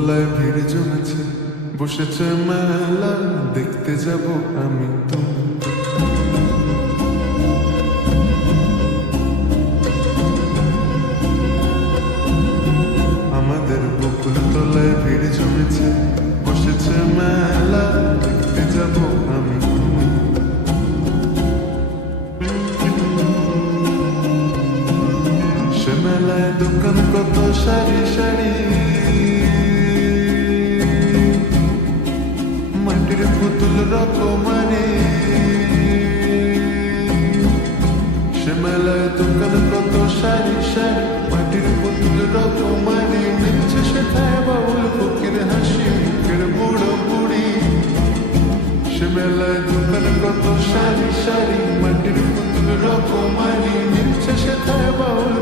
তলায় ভিড় জমেছে, বসেছে মেলা, দেখতে যাব আমি তুমি। আমাদের বকুল তলায় ভিড় জমেছে, বসেছে মেলা, দেখতে যাব আমি তুমি। সে মেলায় দোকান কত সারি সারি, মাটির পুতুল রকমারি। সে মেলায় দোকান কত সারি সারি, মাটির পুতুল রকমারি। মিলছে সেখায় বাউল ফকির হাসি মুখের বুড়ো বুড়ি। সে মেলায় দোকান কত সারি সারি, মাটির পুতুল রকমারি।